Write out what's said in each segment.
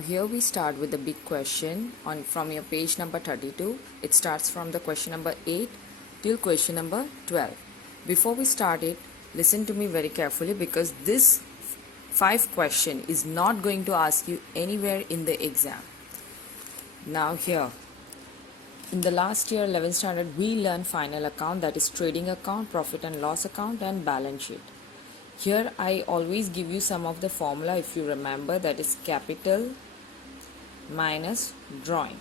Here we start with the big question from your page number 32. It starts from the question number 8 till question number 12. Before we start it, listen to me very carefully because this 5 question is not going to ask you anywhere in the exam. Now here, in the last year 11th standard, we learned final account, that is trading account, profit and loss account and balance sheet. Here I always give you some of the formula, if you remember, that is capital minus drawing.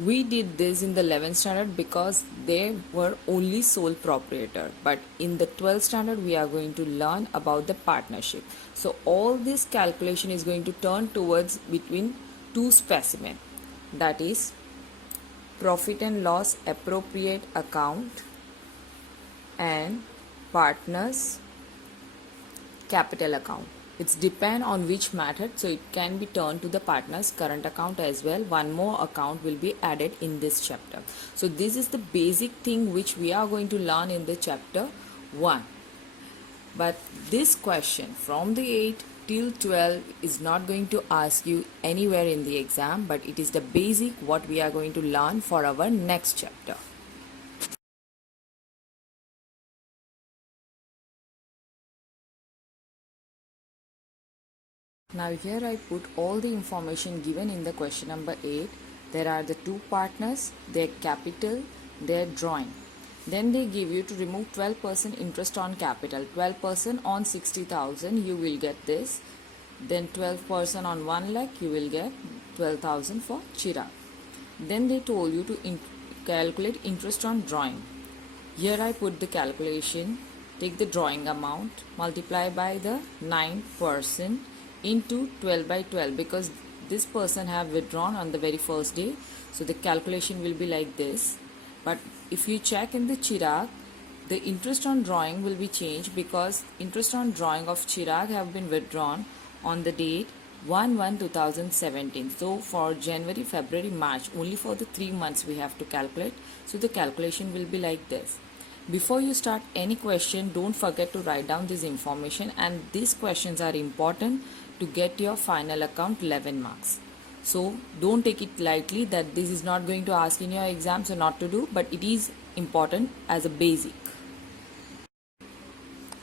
We did this in the 11th standard because they were only sole proprietor, but in the 12th standard we are going to learn about the partnership. So all this calculation is going to turn towards between two specimens, that is profit and loss appropriate account and partners capital account. It's depend on which method, so it can be turned to the partner's current account as well. One more account will be added in this chapter. So this is the basic thing which we are going to learn in the chapter 1. But this question from the 8 till 12 is not going to ask you anywhere in the exam, but it is the basic what we are going to learn for our next chapter. Now here I put all the information given in the question number 8. There are the two partners, their capital, their drawing. Then they give you to remove 12% interest on capital. 12% on 60,000 you will get this. Then 12% on 1 lakh you will get 12,000 for Chirag. Then they told you to calculate interest on drawing. Here I put the calculation. Take the drawing amount, multiply by the 9% into 12 by 12 because this person have withdrawn on the very first day, so the calculation will be like this. But if you check in the Chirag, the interest on drawing will be changed because interest on drawing of Chirag have been withdrawn on the date 1/1/2017. So for January, February, March, only for the 3 months we have to calculate. So the calculation will be like this. Before you start any question, don't forget to write down this information, and these questions are important to get your final account 11 marks. So don't take it lightly that this is not going to ask in your exam, so not to do, but it is important as a basic.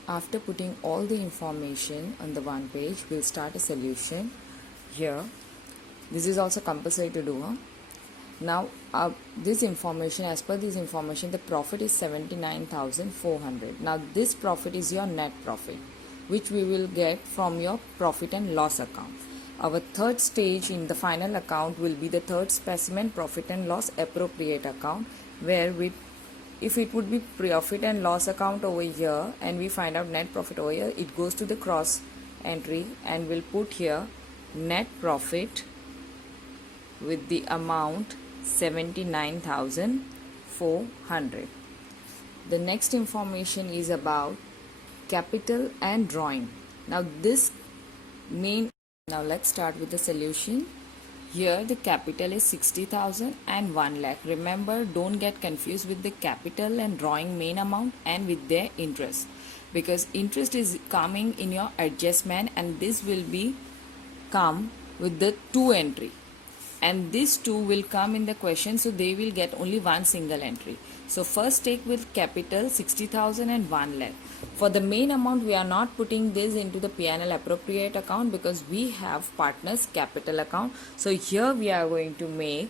After putting all the information on the one page, we'll start a solution. Here, this is also compulsory to do. Now this information, as per this information, the profit is 79,400. Now this profit is your net profit, which we will get from your profit and loss account. Our third stage in the final account will be the third specimen, profit and loss appropriate account, where if it would be profit and loss account over here and we find out net profit over here, it goes to the cross entry and we'll put here net profit with the amount 79,400. The next information is about capital and drawing. Now let's start with the solution. Here the capital is 60,000 and 1 lakh. Remember, don't get confused with the capital and drawing main amount and with their interest, because interest is coming in your adjustment and this will be come with the 2 entry. And these two will come in the question, so they will get only one single entry. So first take with capital 60,000 and 1 lakh. For the main amount, we are not putting this into the P&L appropriate account because we have partners capital account. So here we are going to make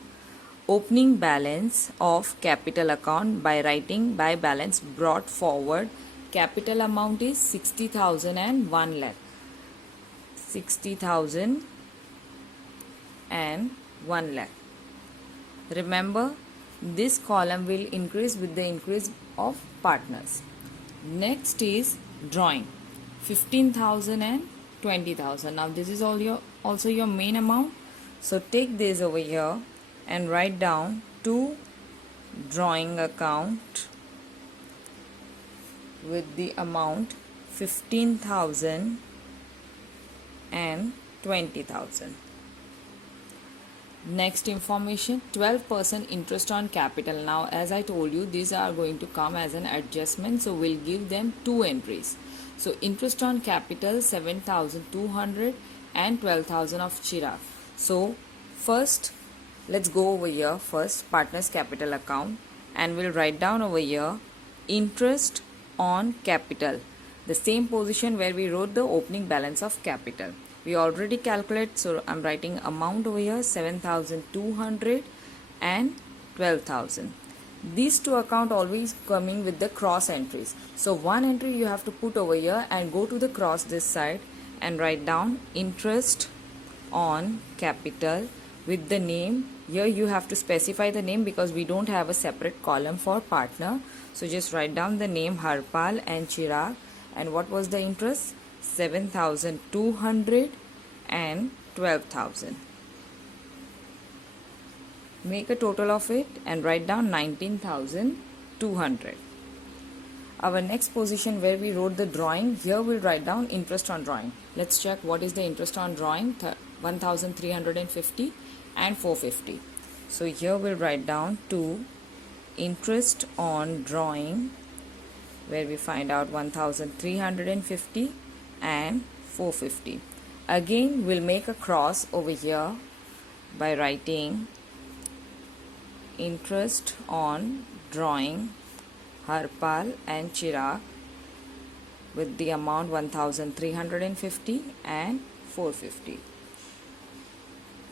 opening balance of capital account by writing by balance brought forward. Capital amount is 60,000 and 1 lakh. 60,000 and 1 lakh. Remember, this column will increase with the increase of partners. Next is drawing, 15,000 and 20,000. Now this is also your main amount. So take this over here and write down to drawing account with the amount 15,000 and 20,000. Next information, 12% interest on capital. Now as I told you, these are going to come as an adjustment, so we'll give them 2 entries. So interest on capital 7,200 and 12,000 of Chirag. So first, let's go over here first, partners capital account, and we'll write down over here interest on capital, the same position where we wrote the opening balance of capital. We already calculate, so I'm writing amount over here 7,200 and 12,000. These two account always coming with the cross entries. So one entry you have to put over here and go to the cross this side and write down interest on capital with the name. Here you have to specify the name because we don't have a separate column for partner. So just write down the name Harpal and Chirag. And what was the interest? 7,200 and 12,000. Make a total of it and write down 19,200. Our next position where we wrote the drawing, here we'll write down interest on drawing. Let's check what is the interest on drawing. 1,350 and 450. So here we'll write down 2 interest on drawing, where we find out 1,350 and 450. Again we'll make a cross over here by writing interest on drawing Harpal and Chirag with the amount 1,350 and 450.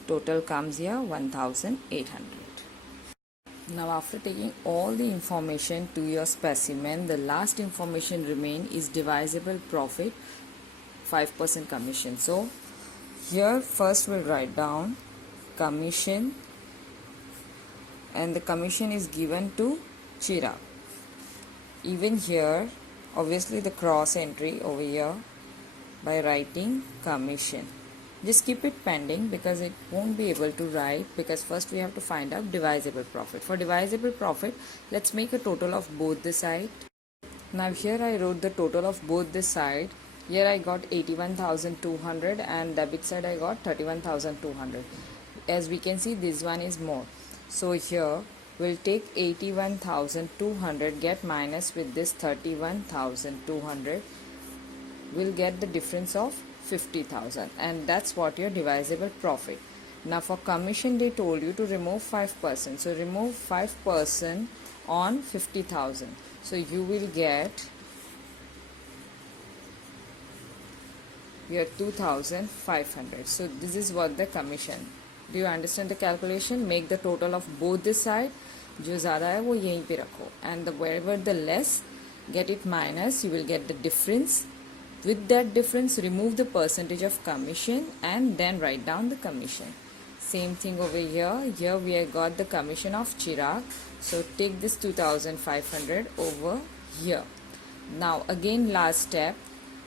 Total comes here 1,800. Now after taking all the information to your specimen, the last information remain is divisible profit, 5% commission. So here first we'll write down commission, and the commission is given to Chirag. Even here obviously the cross entry over here by writing commission. Just keep it pending because it won't be able to write, because first we have to find out divisible profit. For divisible profit, let's make a total of both the side. Now here I wrote the total of both the side. Here I got 81,200 and debit side I got 31,200. As we can see, this one is more. So here we'll take 81,200 get minus with this 31,200. We'll get the difference of 50,000, and that's what your divisible profit. Now for commission they told you to remove 5%. So remove 5% on 50,000. So you will get your 2,500. So this is what the commission. Do you understand the calculation? Make the total of both the side. जो ज़्यादा है वो यहीं पे रखो, and the wherever the less, get it minus. You will get the difference. With that difference, remove the percentage of commission and then write down the commission. Same thing over here. Here we have got the commission of Chirag. So take this 2,500 over here. Now again last step.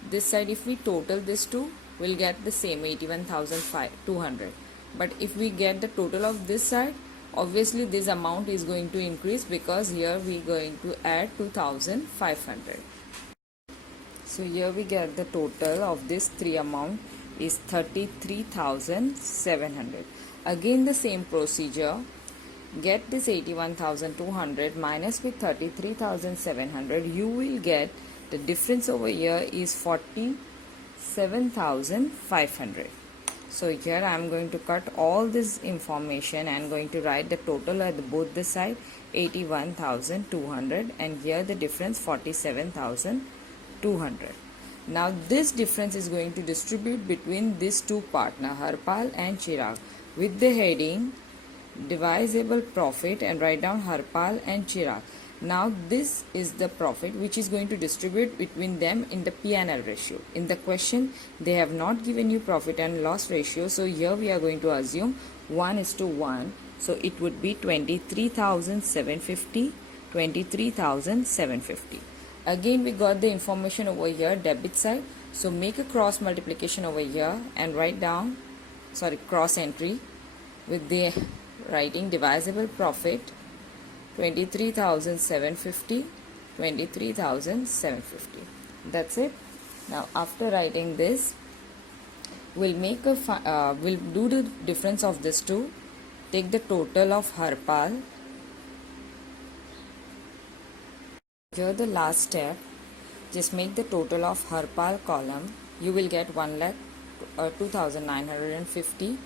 This side if we total this two, we'll get the same 81,200. But if we get the total of this side, obviously this amount is going to increase because here we are going to add 2,500. So here we get the total of this three amount is 33,700. Again the same procedure. Get this 81,200 minus with 33,700. You will get the difference over here is 47,500. So here I am going to cut all this information and going to write the total at both the side 81,200, and here the difference 47,200. Now this difference is going to distribute between these two partners, Harpal and Chirag, with the heading divisible profit, and write down Harpal and Chirag. Now this is the profit which is going to distribute between them in the P&L ratio. In the question they have not given you profit and loss ratio, so here we are going to assume 1:1. So it would be 23,750, 23,750. Again we got the information over here debit side, so make a cross multiplication over here and write down cross entry with the writing divisible profit 23,750, 23,750. That's it. Now after writing this, we'll make a we'll do the difference of this two. Take the total of Harpal. Here the last step. Just make the total of Harpal column. You will get 2,950,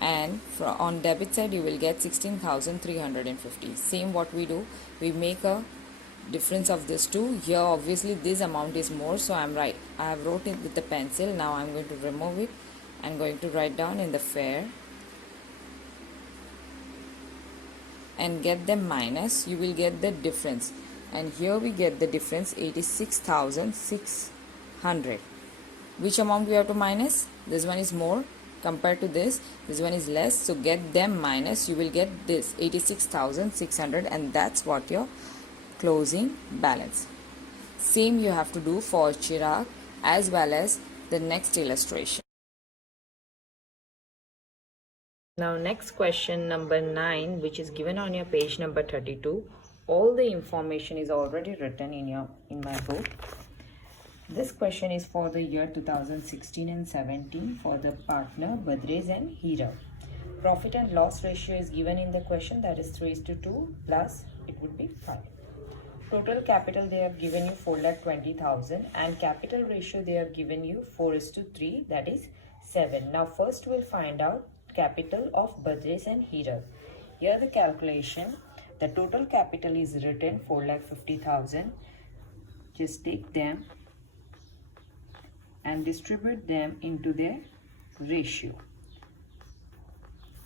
and on debit side you will get 16,350. Same what we do, we make a difference of this two. Here obviously this amount is more, so I have wrote it with the pencil. Now I'm going to remove it and going to write down in the fair and get them minus. You will get the difference, and here we get the difference 86,600. Which amount we have to minus? This one is more compared to this one is less, so get them minus. You will get this 86,600, and that's what your closing balance. Same you have to do for Chirag as well as the next illustration. Now next question number 9, which is given on your page number 32. All the information is already written in my book. This question is for the year 2016 and 17 for the partner Badres and Hira. Profit and loss ratio is given in the question, that is 3:2 plus it would be 5. Total capital they have given you 4,20,000 and capital ratio they have given you 4:3, that is 7. Now first we'll find out capital of Badres and Hira. Here the calculation, the total capital is written 4,50,000. Just take them and distribute them into their ratio.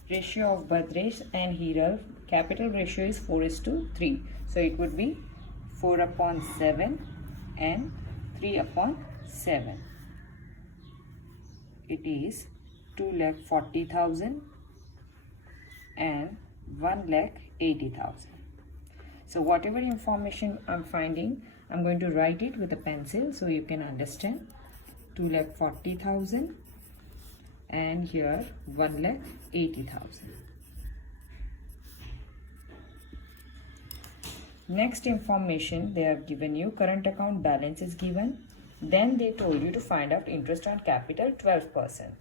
Ratio of Badres and Hira, capital ratio is 4:3. So it would be 4/7 and 3/7. It is 2,40,000 and 1,80,000. So whatever information I'm finding, I'm going to write it with a pencil so you can understand. 2,40,000 and here 1,80,000. Next information they have given you, current account balance is given. Then they told you to find out interest on capital 12%.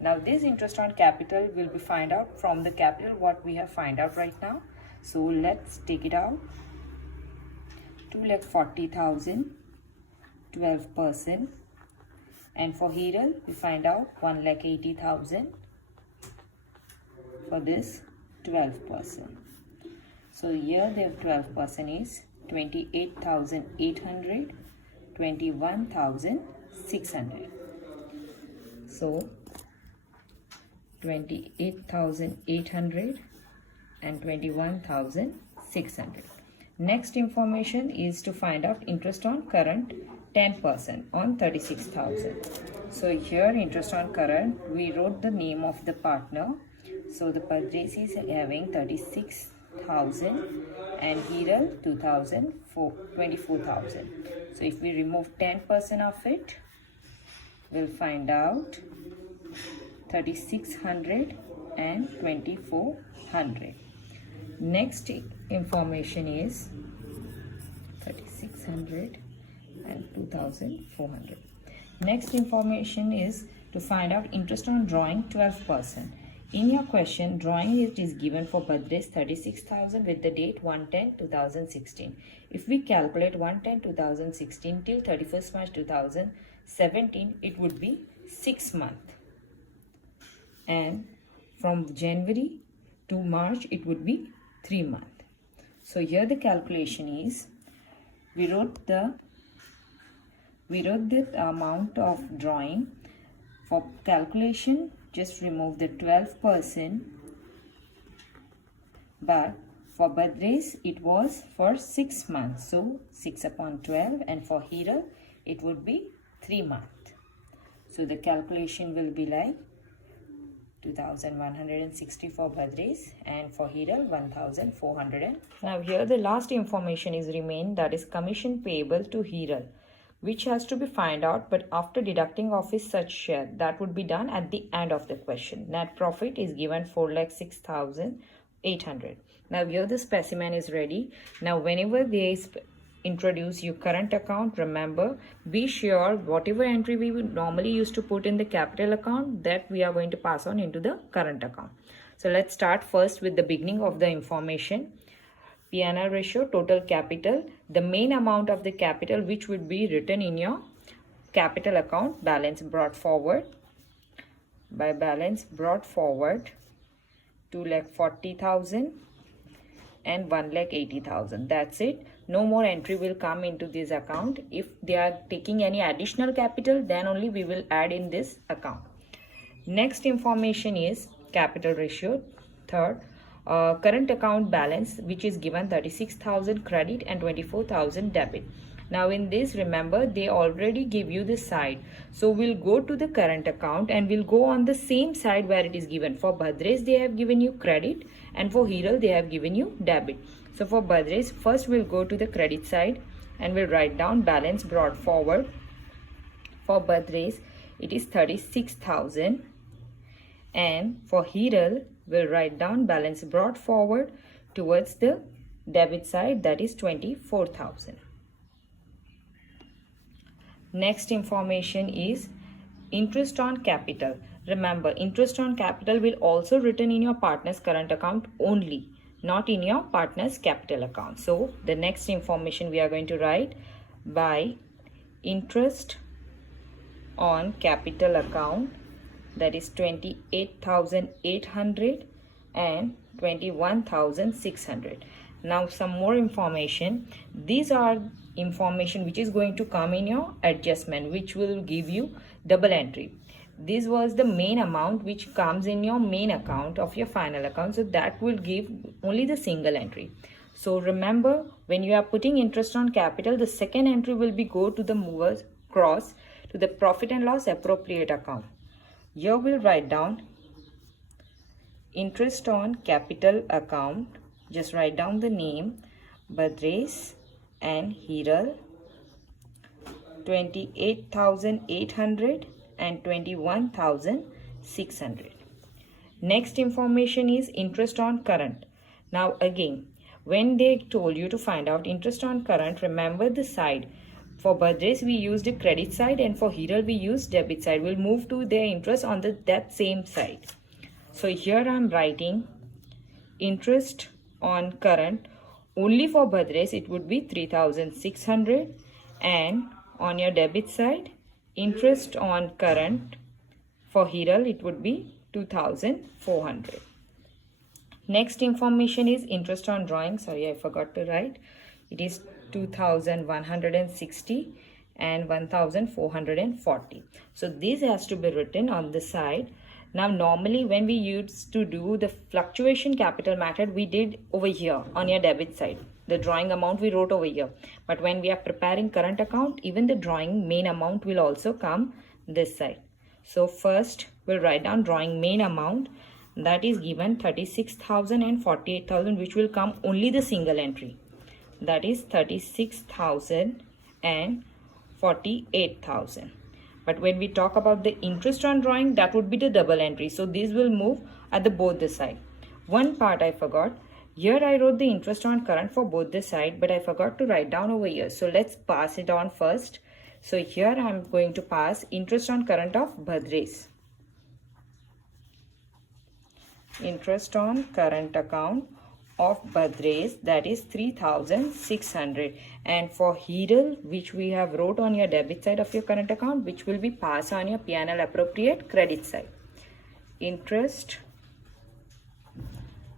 Now this interest on capital will be find out from the capital what we have find out right now. So let's take it out. 2,40,000, 12%. And for Hiral, we find out 1,80,000 for this 12%. So here the 12% is 28,800, 21,600. So 28,800 and 21,600. Next information is to find out interest on current 10% on 36,000. So here interest on current, we wrote the name of the partner. So the purchase is having 36,000 and Hiral 24,000. So if we remove 10% of it, we'll find out 3,600 and 2,400. Next information is 3,600 and 2,400. Next information is to find out interest on drawing 12%. In your question, drawing it is given for Badres 36,000 with the date 1/10/2016. If we calculate 1/10/2016 till 31st March 2017, it would be 6 months. And from January to March, it would be 3 months. So here the calculation is, we wrote the amount of drawing. For calculation, just remove the 12%, but for Badres it was for 6 months, so 6/12, and for Hiral it would be 3 months. So the calculation will be like 2,160 for Badres and for Hiral 1,400. Now here the last information is remain, that is commission payable to Hiral, which has to be find out, but after deducting of his such share. That would be done at the end of the question. Net profit is given 4,06,800. Now here the specimen is ready. Now whenever they introduce you current account, remember, be sure whatever entry we would normally used to put in the capital account, that we are going to pass on into the current account. So let's start first with the beginning of the information. P&L ratio, total capital, the main amount of the capital which would be written in your capital account, balance brought forward. By balance brought forward, 2,40,000 and 1,80,000. That's it. No more entry will come into this account. If they are taking any additional capital, then only we will add in this account. Next information is capital ratio. Third, current account balance, which is given 36,000 credit and 24,000 debit. Now in this, remember, they already give you the side. So we'll go to the current account and we'll go on the same side where it is given. For Bhadres, they have given you credit, and for Hiral, they have given you debit. So for Bhadres, first we'll go to the credit side and we'll write down balance brought forward. For Bhadres, it is 36,000. And for Hiral, we'll write down balance brought forward towards the debit side, that is 24,000. Next information is interest on capital. Remember, interest on capital will also written in your partner's current account only, not in your partner's capital account. So the next information we are going to write by interest on capital account, that is 28,800 and 21,600. Now some more information. These are information which is going to come in your adjustment, which will give you double entry. This was the main amount which comes in your main account of your final account, so that will give only the single entry. So remember, when you are putting interest on capital, the second entry will be go to the movers cross to the profit and loss appropriate account. Here we'll write down interest on capital account. Just write down the name Bhadres and Hiral, 28,800 and 21,600. Next information is interest on current. Now again, when they told you to find out interest on current, remember the side. For Bhadres, we used the credit side, and for Hiral, we used debit side. We'll move to their interest on that same side. So here I'm writing interest on current. Only for Bhadres, it would be 3,600, and on your debit side, interest on current for Hiral, it would be 2,400. Next information is interest on drawing. Sorry, I forgot to write. It is 2,160 and 1,440. So this has to be written on the side. Now normally when we used to do the fluctuation capital method, we did over here on your debit side. The drawing amount we wrote over here. But when we are preparing current account, even the drawing main amount will also come this side. So first we'll write down drawing main amount, that is given 36,000 and 48,000, which will come only the single entry. That is 36,000 and 48,000. But when we talk about the interest on drawing, that would be the double entry. So these will move at the both the side. One part I forgot. Here I wrote the interest on current for both the side, but I forgot to write down over here. So let's pass it on first. So here I am going to pass interest on current of Bhadres. Interest on current account of Bhadres, that is 3,600, and for Hiral, which we have wrote on your debit side of your current account, which will be passed on your P&L appropriate credit side. Interest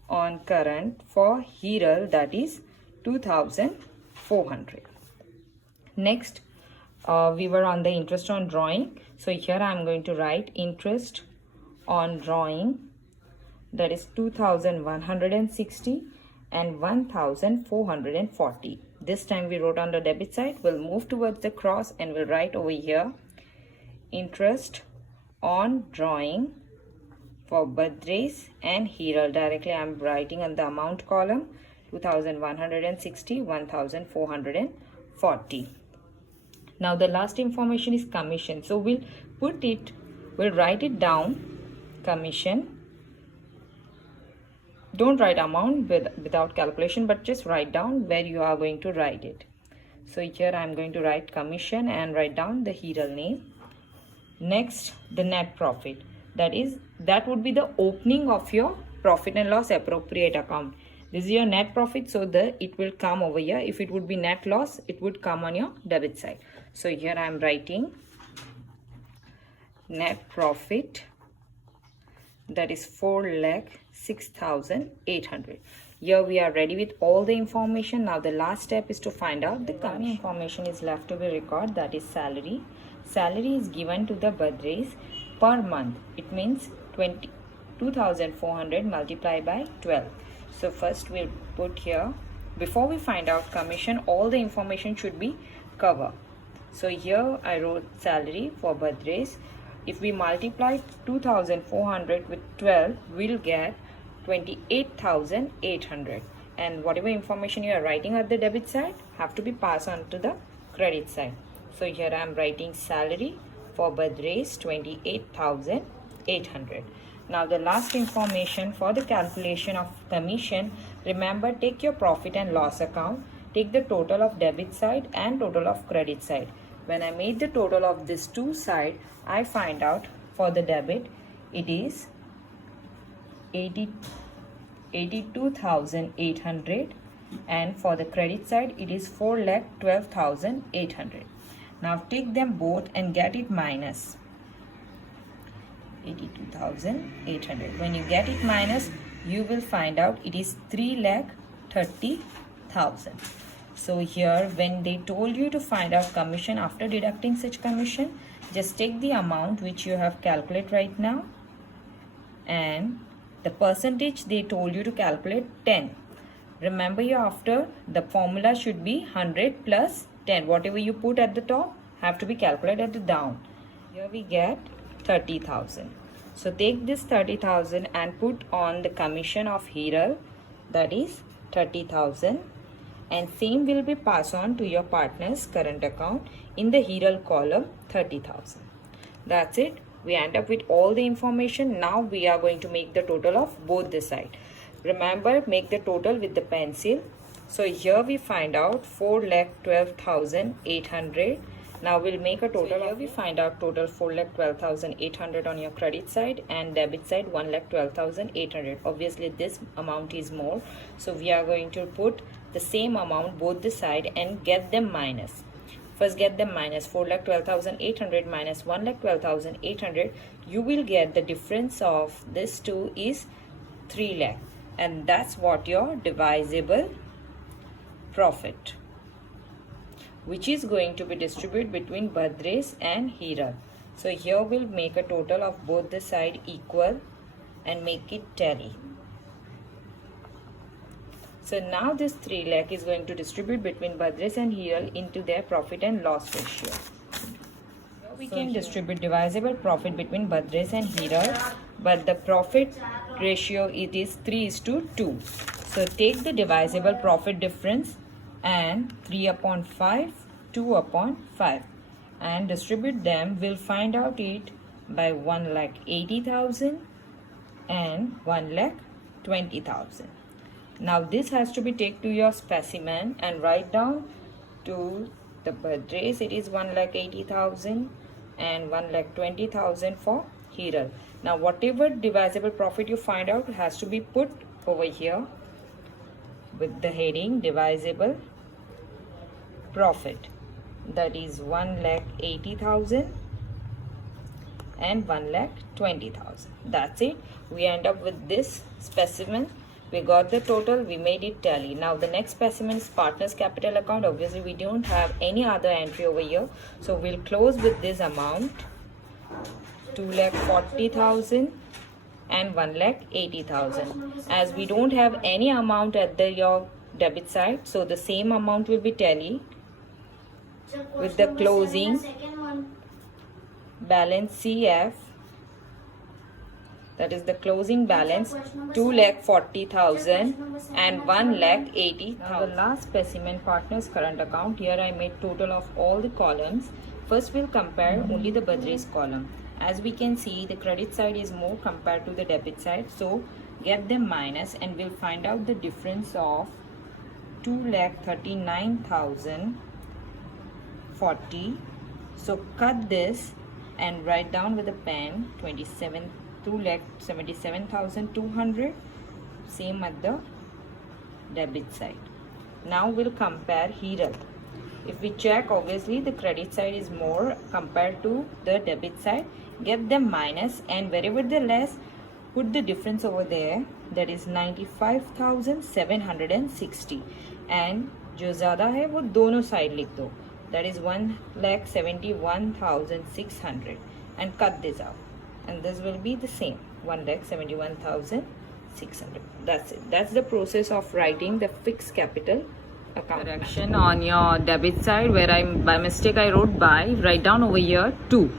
on current for Hiral, that is 2,400. Next, we were on the interest on drawing. So here I am going to write interest on drawing, that is 2,160 and 1,440. This time we wrote on the debit side. We'll move towards the cross and we'll write over here interest on drawing for Bhadres and Hiral. Directly I'm writing on the amount column 2,160, 1,440. Now the last information is commission. So we'll write it down, commission. Don't write amount without calculation, but just write down where you are going to write it. So here I am going to write commission and write down the Hiral name. Next, the net profit. That would be the opening of your profit and loss appropriate account. This is your net profit, so it will come over here. If it would be net loss, it would come on your debit side. So here I am writing net profit, that is 4,06,800. Here we are ready with all the information. Now the last step is to find out the commission. Information is left to be recorded, that is salary. Salary is given to the Badres per month. It means 22,400 multiplied by 12. So first we'll put here, before we find out commission, all the information should be covered. So here I wrote salary for Badres. If we multiply 2,400 with 12, we'll get 28,800. And whatever information you are writing at the debit side have to be passed on to the credit side. So here I am writing salary for Badres 28,800. Now the last information for the calculation of commission, remember, take your profit and loss account, take the total of debit side and total of credit side. When I made the total of these two sides, I find out for the debit it is 82,800 and for the credit side it is 4,12,800. Now take them both and get it minus 82,800. When you get it minus, you will find out it is 3,30,000. So here when they told you to find out commission after deducting such commission, just take the amount which you have calculated right now and the percentage they told you to calculate 10. Remember, you after the formula should be 100 plus 10. Whatever you put at the top have to be calculated at the down. Here we get 30,000. So take this 30,000 and put on the commission of Hiral, that is 30,000, and same will be passed on to your partner's current account in the Hiral column 30,000. That's it. We end up with all the information. Now we are going to make the total of both the side. Remember, make the total with the pencil. So here we find out 4,12,800. Now we'll make a total. Here we find out total 4,12,800 on your credit side and debit side 1,12,800. Obviously this amount is more, so we are going to put the same amount both the side and get them minus. First get them minus 4,12,800 minus 1,12,800. You will get the difference of this two is 3 lakh, and that's what your divisible profit, which is going to be distributed between Badres and Hiral. So here we'll make a total of both the side equal and make it tally. So now this 3 lakh is going to distribute between Badres and Hiral into their profit and loss ratio. Here we can distribute divisible profit between Badres and Hiral, but the profit ratio it is 3:2. So take the divisible profit difference and 3 upon 5, 2 upon 5 and distribute them. We'll find out it by 1,80,000 and 1,20,000. Now this has to be take to your specimen and write down to the Badres it is 1,80,000 and 1,20,000 for Hiral. Now whatever divisible profit you find out has to be put over here with the heading divisible profit, that is 1,80,000 and 1,20,000. That's it. We end up with this specimen. We got the total, we made it tally. Now the next specimen is partner's capital account. Obviously we don't have any other entry over here, so we'll close with this amount 2,40,000 and 1,80,000. As we don't have any amount at your debit side, so the same amount will be tally with the closing balance CF, that is the closing balance 2,40,000 and 1,80,000. Now the last specimen, partner's current account. Here I made total of all the columns. First we'll compare only the Badres column. As we can see, the credit side is more compared to the debit side, so get them minus and we'll find out the difference of 2,39,040. So cut this and write down with a pen 2,77,200. Same at the debit side. Now we'll compare Hiral. If we check, obviously the credit side is more compared to the debit side. Get them minus and wherever the less, put the difference over there, that is 95,760, and जो ज़्यादा है वो दोनों side लिख दो, that is 1,71,600, and cut this out, and this will be the same, 1,71,600. That's it. That's the process of writing the fixed capital account. Correction on your debit side, where by mistake I wrote by, write down over here 2.